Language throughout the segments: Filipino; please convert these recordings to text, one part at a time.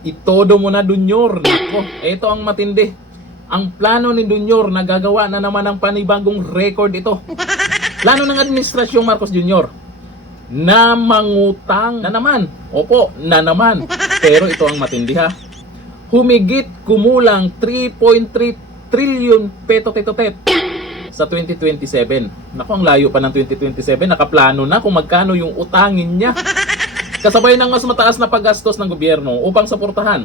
Itodo mo na, Dunyor. Nako, ito ang matindi. Ang plano ni Dunyor na gagawa na naman ng panibagong record ito. Plano ng Administrasyong Marcos Jr. na mangutang na naman. Opo, na naman. Pero ito ang matindi ha. Humigit kumulang 3.3 trillion peto-teto-tet sa 2027. Naku, ang layo pa ng 2027. Nakaplano na kung magkano yung utangin niya. Kasabay ng mas mataas na paggastos ng gobyerno upang suportahan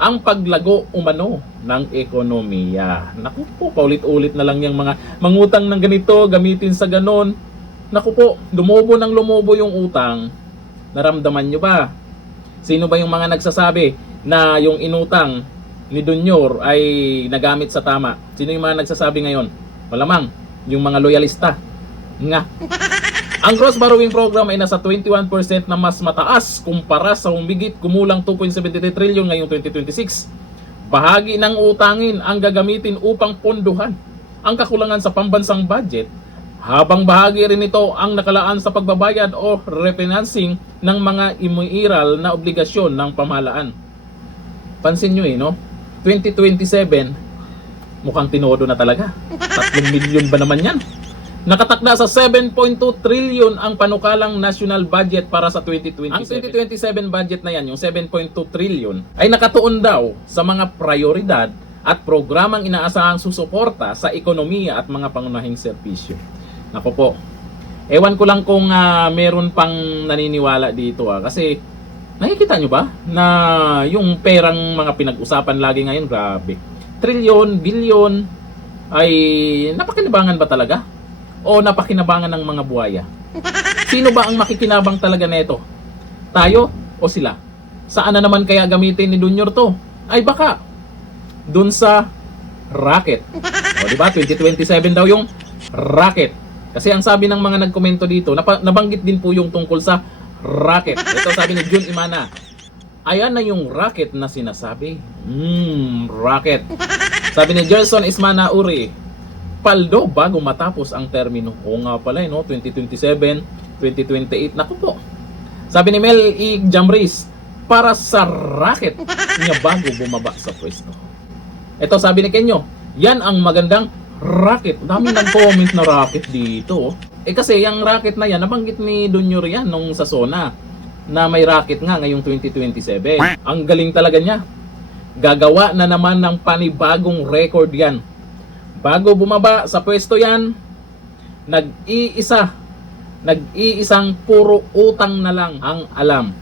ang paglago umano ng ekonomiya. Naku po, paulit-ulit na lang yung mga mangutang ng ganito, gamitin sa ganon. Naku po, lumobo ng lumobo yung utang. Naramdaman nyo ba? Sino ba yung mga nagsasabi na yung inutang ni Dunyor ay nagamit sa tama? Sino yung mga nagsasabi ngayon? Malamang, yung mga loyalista. Nga. Ang gross borrowing program ay nasa 21% na mas mataas kumpara sa humigit kumulang 2.73 trillion ngayong 2026. Bahagi ng utangin ang gagamitin upang pondohan ang kakulangan sa pambansang budget, habang bahagi rin ito ang nakalaan sa pagbabayad o refinancing ng mga imuiral na obligasyon ng pamahalaan. Pansin nyo no? 2027, mukhang tinodo na talaga. 3 milyon ba naman yan? Nakatakda sa 7.2 trillion ang panukalang national budget para sa 2027. Ang 2027 budget na yan, yung 7.2 trillion, ay nakatuon daw sa mga prioridad at programang inaasahang susuporta sa ekonomiya at mga pangunahing serbisyo. Naku po, ewan ko lang kung meron pang naniniwala dito kasi nakikita nyo ba na yung perang mga pinag-usapan lagi ngayon, grabe. Trilyon, bilyon, ay napakinabangan ba talaga? O napakinabangan ng mga buhaya? Sino ba ang makikinabang talaga neto? Tayo o sila? Saan na naman kaya gamitin ni Dunyor to? Ay baka dun sa racket. O diba, 2027 daw yung racket. Kasi ang sabi ng mga nagkomento dito, nabanggit din po yung tungkol sa racket. Ito sabi ni Jun Imana, ayan na yung racket na sinasabi. Racket. Sabi ni Gerson Ismana Uri, paldo bago matapos ang termino. O nga pala, 2027, 2028. Naku po. Sabi ni Mel E. Jamris, para sa racket niya bago bumaba sa pwesto. Ito sabi ni Kenyo, yan ang magandang racket. Daming nag-comment na racket dito. Kasi yung racket na yan, nabanggit ni Dunyor yan nung sa SONA na may racket nga ngayong 2027. Ang galing talaga niya. Gagawa na naman ng panibagong record yan. Bago bumaba sa pwesto yan, nag-iisang puro utang na lang ang alam.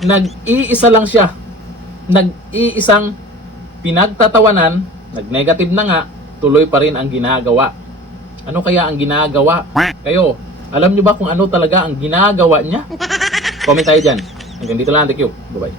Nag-iisa lang siya. Nag-iisang pinagtatawanan, nag-negative na nga, tuloy pa rin ang ginagawa. Ano kaya ang ginagawa? Kayo, alam nyo ba kung ano talaga ang ginagawa niya? Comment tayo dyan. Hanggang dito lang, thank you. Bye-bye.